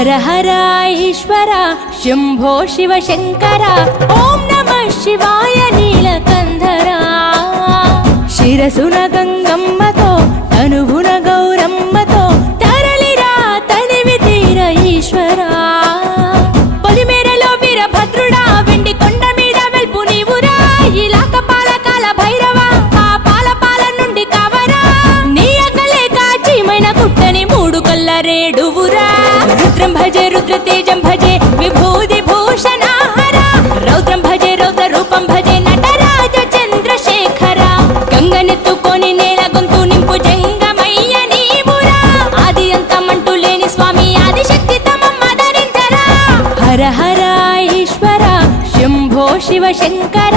హర హర ఈశ్వర శంభో శివ శంకర ఓం నమః శివాయ నీలకంధరా శిరసున గంగమ్మతో తనువున గౌరమ్మతో తరలిరా తనివి తీర ఈశ్వరా పొలిమేరలో వీరభద్రుడా వెండి కొండ మీద వెల్పు నీవురా ఇలాక పాలకాల భైరవ ఆ పాల నుండి కావరా నీ అక్కలే కాచిమైన కుట్టని మూడు కల్ల రేడువురా రుద్రం భజే రుద్ర తేజం భజే విభూది భూషణ హర రౌద్రం భజే రౌద్ర రూపం భజే నటరాజ చంద్రశేఖర గంగనెత్తుకొని నేల గొంతు నింపు జంగమయ్య నీవురా ఆది అంతమంటూ లేని స్వామి ఆదిశక్తి తమమ్మ ధరించరా హర హర ఈశ్వర శంభో శివ శంకర